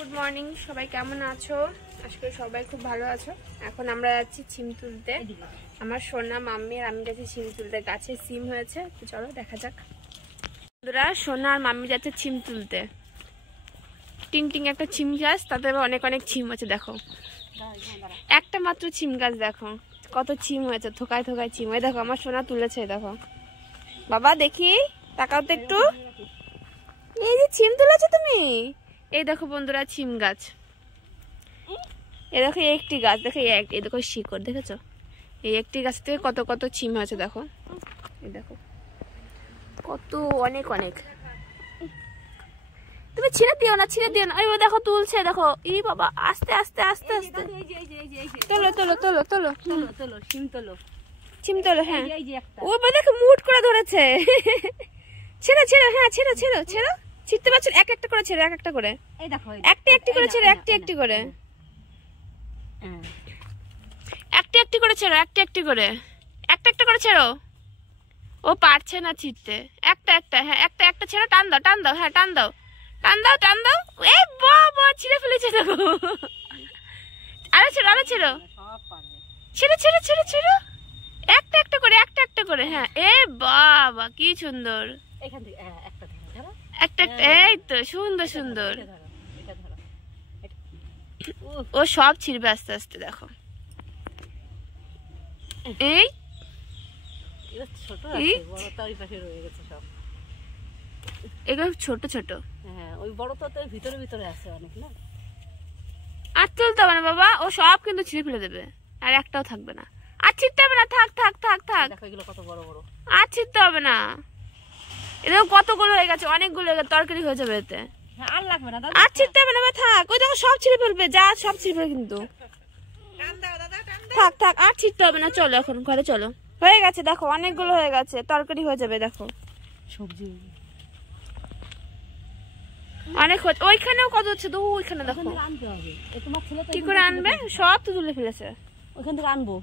Good morning, সবাই কেমন আছো? আশা করি সবাই খুব ভালো আছো। এখন আমরা যাচ্ছি সিম তুলতে। আমার সোনা মাম্মি আর আমি যাচ্ছি সিম তুলতে। গাছে সিম হয়েছে, তো চলো দেখা যাক। বন্ধুরা, সোনা আর মাম্মি যাচ্ছে সিম তুলতে। টিং টিং একটা সিম গাছ, তাতে অনেক অনেক সিম আছে। দেখো, একটা মাত্র সিম গাছ, দেখো কত সিম হয়েছে, থোকায় থোকায় সিম। ওই দেখো আমার সোনা তুলেছে, দেখো বাবা, দেখি তাকাও তো একটু। এই যে সিম তুলেছো তুমি, এই দেখো বন্ধুরা সিম গাছ। এই দেখো একটি গাছ, দেখো এই দেখো শিকড়, দেখেছো? এই একটি গাছ থেকে কত কত সিম হয়েছে, দেখো। এই দেখো কত, অনেক অনেক। তুমি ছিঁড়ে দিও না, ছিঁড়ে দিও না। ওই দেখো তুলছে, দেখো। ই বাবা, আস্তে আস্তে আস্তে আস্তে তোলো তোলো তোলো তোলো তোলো সিম তোলো, সিম তোলো। হ্যাঁ, ও দেখো মুট করে ধরেছে। ছেড়ো ছেড়ো, হ্যাঁ ছেড়ো ছেড়ো ছেড়ো। ছিঁড়তে পারছো? এক একটা করে ছেড়ো, এক একটা করে। এই দেখো একটি একটি করে ছেড়ো, একটি একটি করে। একটি একটি করে ছেড়ো, একটি একটি করে, একটা একটা করে ছেড়ো। ও পারছে না ছিঁড়তে। একটা একটা, হ্যাঁ একটা একটা ছেড়ো। টান দাও, টান দাও, হ্যাঁ টান দাও, টান দাও, টান দাও। এ বাবা, ছিঁড়ে ফেলেছে দেখো। আরো ছেড়ো, আরো ছেড়ো, ছেড়ো ছেড়ো ছেড়ো ছেড়ো। একটা একটা করে, একটা একটা করে। হ্যাঁ, এ বাবা কি সুন্দর। এখান থেকে একটা ধরো, একটা একটা, এই তো সুন্দর সুন্দর। ও সব ছিঁড়বে আস্তে আস্তে, দেখো। এই ছোট আছে, বড় তো ওই পাশে রয়ে গেছে সব। এগুলো ছোট ছোট। হ্যাঁ, ওই বড় তো ভিতরে ভিতরে আছে অনেক না। আর তুলতে হবে না বাবা, ও সব কিন্তু ছিঁড়ে ফেলে দেবে, আর একটাও থাকবে না। আর ছিঁড়তে হবে না, থাক থাক থাক থাক। দেখো এগুলো কত বড় বড়। আর ছিঁড়তে হবে না। এরকম কতগুলো হয়ে গেছে, অনেকগুলো হয়ে গেছে, তরকারি হয়ে যাবে এতে। হ্যাঁ, আর লাগবে না দাদা, আর ছিঁড়তে হবে না, থাক। ওই দেখো সব ছিঁড়ে ফেলবে, যা সব ছিঁড়ে ফেলবে কিন্তু। থাক থাক, আর ছিঁড়তে হবে না। চলো এখন ঘরে চলো। হয়ে গেছে, দেখো অনেকগুলো হয়ে গেছে, তরকারি হয়ে যাবে। দেখো সবজি অনেক হচ্ছে। ওইখানেও কত হচ্ছে, তো ওইখানে দেখো। আনতে হবে, তোমার ছেলে তো কি করে আনবে? সব তো তুলে ফেলেছে। ওইখান থেকে আনবো,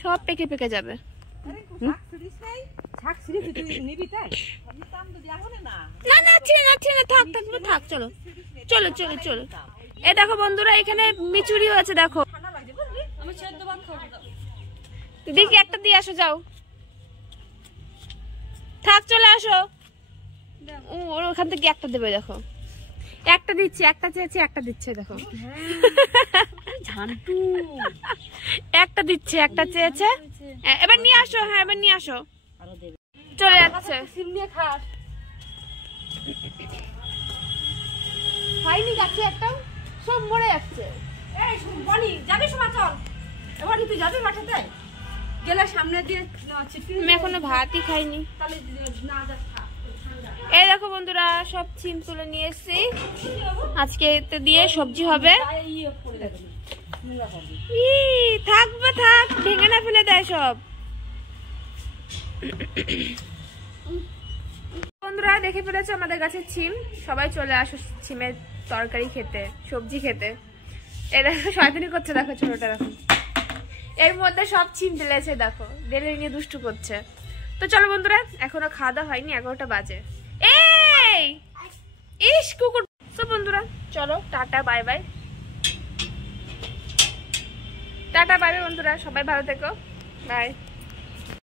সব পেকে পেকে যাবে। না না, ছিঁড়ে না, ছিঁড়ে না, থাক থাক থাক। চলো চলো চলো চলো। এ দেখো বন্ধুরা, এখানে মিচুরি হয়েছে, দেখো। দেখি একটা দিয়ে আসো, যাও। থাক, চলে আসো। ওর ওখান থেকে একটা দেবে, দেখো। একটা দিচ্ছে, একটা চেয়েছে, একটা দিচ্ছে, দেখো। ঝান্টু একটা দিচ্ছে, একটা চেয়েছে। এবার নিয়ে আসো, হ্যাঁ এবার নিয়ে আসো। চলে যাচ্ছে। সিম নিয়ে খাস। হয়নি গাছে একটাও, সব মরে যাচ্ছে। এই বনি, যাবি সময় চল। এবার তুই যাবি মাঠেতে, গেলে সামনে দিয়ে চিঠি। আমি এখনো ভাতই খাইনি। তাহলে না যা খা। এই দেখো বন্ধুরা, সব সিম তুলে নিয়ে এসেছি। আজকে এতে দিয়ে সবজি হবে। থাকবে, থাক, ভেঙে না ফেলে দেয় সব। বন্ধুরা দেখে ফেলেছে আমাদের গাছের সিম। সবাই চলে আসো সিমের তরকারি খেতে, সবজি খেতে। এটা শয়তানি করছে, দেখো ছোটটা, দেখো এর মধ্যে সব সিম ঢেলেছে, দেখো ঢেলে নিয়ে দুষ্টু করছে। তো চলো বন্ধুরা, এখনো খাওয়া দাওয়া হয়নি, 11টা বাজে। এই ইস কুকুর। তো বন্ধুরা চলো, tata bye bye. Tata bye bye বন্ধুরা, সবাই ভালো থেকো, বাই।